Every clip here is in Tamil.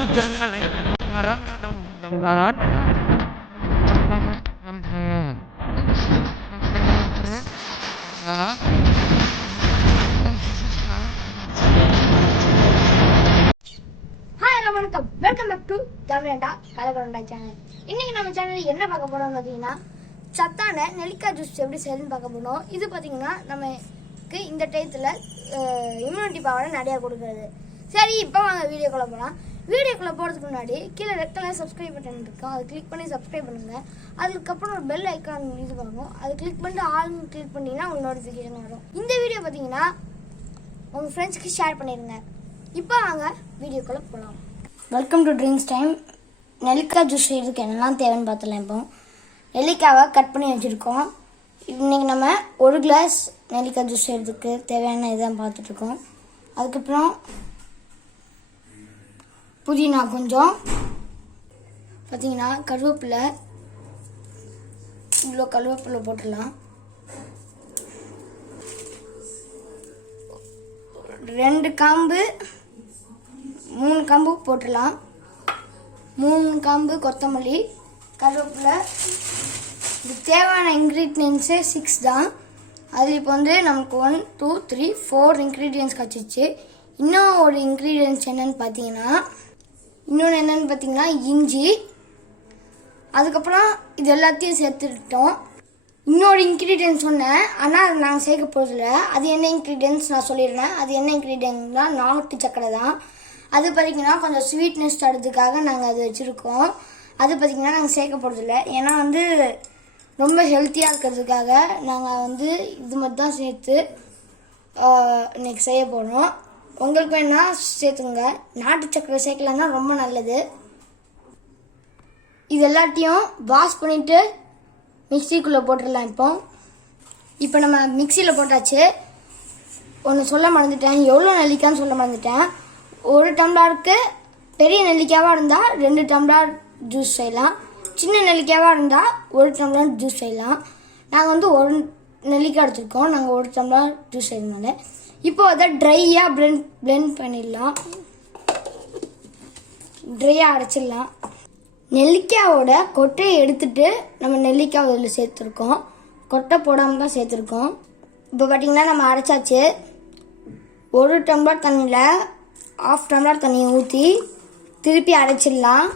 ஹாய் ஹலோ வணக்கம் welcome back to Tamizhanda Kalakaranda channel இன்னைக்கு நம்ம சேனல் என்ன பார்க்க போறோம் பார்த்தீங்கன்னா சத்தான நெல்லிக்காய் ஜூஸ் எப்படி செய்யணும்னு பார்க்க போறோம். இது பார்த்தீங்கன்னா நமக்கு இந்த டயத்தில் இம்யூனிட்டி பவர் நிறையா கொடுக்குறது. சரி இப்போ வாங்க வீடியோக்குள்ளே போகலாம் வீடியோக்குள்ளே போகிறதுக்கு முன்னாடி கீழே ரெட் கலர் சப்ஸ்கிரைப் பட்டன் இருக்கும் அதை கிளிக் பண்ணி சப்ஸ்கிரைப் பண்ணுங்க. அதுக்கப்புறம் ஒரு பெல் ஐக்கான் இது வாங்கும் அதை கிளிக் பண்ணிட்டு ஆல் கிளிக் பண்ணிங்கன்னா உங்களுக்கு நோட்டிஃபிகேஷன் வரும். இந்த வீடியோ பார்த்தீங்கன்னா உங்கள் ஃப்ரெண்ட்ஸ்க்கு ஷேர் பண்ணிடுங்க இப்போ வாங்க வீடியோக்குள்ளே போகலாம் வெல்கம் டு ட்ரிங்க்ஸ் டைம் நெல்லிக்காய் ஜூஸ் செய்யறதுக்கு என்னெல்லாம் தேவைன்னு பார்த்துலாம் இப்போ. நெல்லிக்காவை கட் பண்ணி வச்சுருக்கோம். இன்றைக்கி நம்ம ஒரு கிளாஸ் நெல்லிக்காய் ஜூஸ் செய்யறதுக்கு தேவையான இதான் பார்த்துட்ருக்கோம் அதுக்கப்புறம் புதினா கொஞ்சம். பார்த்தீங்கன்னா கருவேப்பிலை. இவ்வளோ கருவேப்பிலை போட்டுடலாம். ரெண்டு காம்பு மூணு காம்பு போட்டுடலாம். மூணு காம்பு கொத்தமல்லி கருவேப்பிலை. இது தேவையான இன்க்ரீடியன்ஸே சிக்ஸ் தான். அது இப்போ வந்து நமக்கு one two three four ingredients கிடச்சிச்சு இன்னும் ஒரு இன்க்ரீடியன்ஸ் என்னென்னு பார்த்தீங்கன்னா இன்னொன்று என்னன்னு பார்த்தீங்கன்னா இஞ்சி. அதுக்கப்புறம் இது எல்லாத்தையும் சேர்த்துட்டோம் இன்னொரு இன்க்ரீடியன்ஸ் சொன்னேன். ஆனால் நாங்கள் சேர்க்க போகிறதில்ல அது என்ன இன்க்ரீடியன்ஸ் நான் சொல்லிடுறேன். அது என்ன இன்க்ரீடியன்ட்னா நாட்டு சக்கரை தான். அது பார்த்தீங்கன்னா கொஞ்சம் ஸ்வீட்னஸ் தரதுக்காக நாங்கள் அது வச்சுருக்கோம். அது பார்த்தீங்கன்னா நாங்கள் சேர்க்க போகிறதில்ல ஏன்னா வந்து ரொம்ப ஹெல்த்தியாக இருக்கிறதுக்காக நாங்கள் வந்து இது மட்டும் தான் சேர்த்து ஆஹ், இன்னைக்கு செய்ய போகிறோம் உங்களுக்கு வேணால் சேர்த்துங்க நாட்டு சக்கரை சேர்க்கலன்னா ரொம்ப நல்லது. இது எல்லாத்தையும் வாஷ் பண்ணிவிட்டு மிக்சிக்குள்ளே போட்டுடலாம் இப்போ. இப்போ நம்ம மிக்சியில் போட்டாச்சு. ஒன்று சொல்ல மறந்துட்டேன். எவ்வளோ நெல்லிக்காய்ன்னு சொல்ல மறந்துட்டேன். ஒரு டம்ளருக்கு பெரிய நெல்லிக்காவாக இருந்தால் ரெண்டு டம்ளர் ஜூஸ் செய்யலாம். சின்ன நெல்லிக்காவாக இருந்தால் ஒரு டம்ளர் ஜூஸ் செய்யலாம். நாங்கள் வந்து ஒரு நெல்லிக்காய் எடுத்துருக்கோம். நாங்கள் ஒரு டம்ளர் ஜூஸ் செய்யறதுனால. இப்போ அதை ட்ரையாக பிளெண்ட் பிளெண்ட் பண்ணிடலாம். ட்ரையாக அரைச்சிடலாம். நெல்லிக்காயோட கொட்டையை எடுத்துட்டு நம்ம நெல்லிக்காய் இதில் சேர்த்துருக்கோம். கொட்டை போடாமல் தான் சேர்த்துருக்கோம். இப்போ பார்த்தீங்கன்னா நம்ம அரைச்சாச்சு. ஒரு டம்ளர் தண்ணியில் ஆஃப் டம்ளர் தண்ணியை ஊற்றி திருப்பி அரைச்சிடலாம்.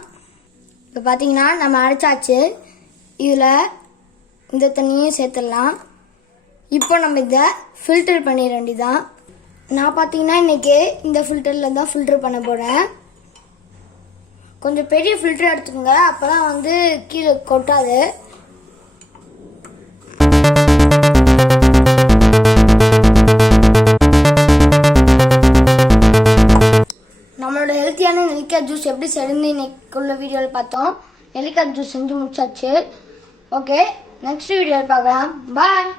இப்போ பார்த்தீங்கன்னா நம்ம அரைச்சாச்சு. இதில் இந்த தண்ணியும் சேர்த்துடலாம். இப்போ நம்ம இதை ஃபில்டர் பண்ணிட வேண்டிதான் நான் பார்த்தீங்கன்னா இன்றைக்கி இந்த ஃபில்டரில் தான் ஃபில்டர் பண்ண போகிறேன் கொஞ்சம் பெரிய ஃபில்டர் எடுத்துக்கோங்க. அப்போ தான் வந்து கீழே கொட்டாது. நம்மளோட ஹெல்த்தியான நெல்லிக்காய் ஜூஸ் எப்படி செடுந்து இன்னைக்கு உள்ள வீடியோவில் பார்த்தோம். நெல்லிக்காய் ஜூஸ் செஞ்சு முடிச்சாச்சு. ஓகே நெக்ஸ்ட் வீடியோவில் பார்க்கலாம். பாய்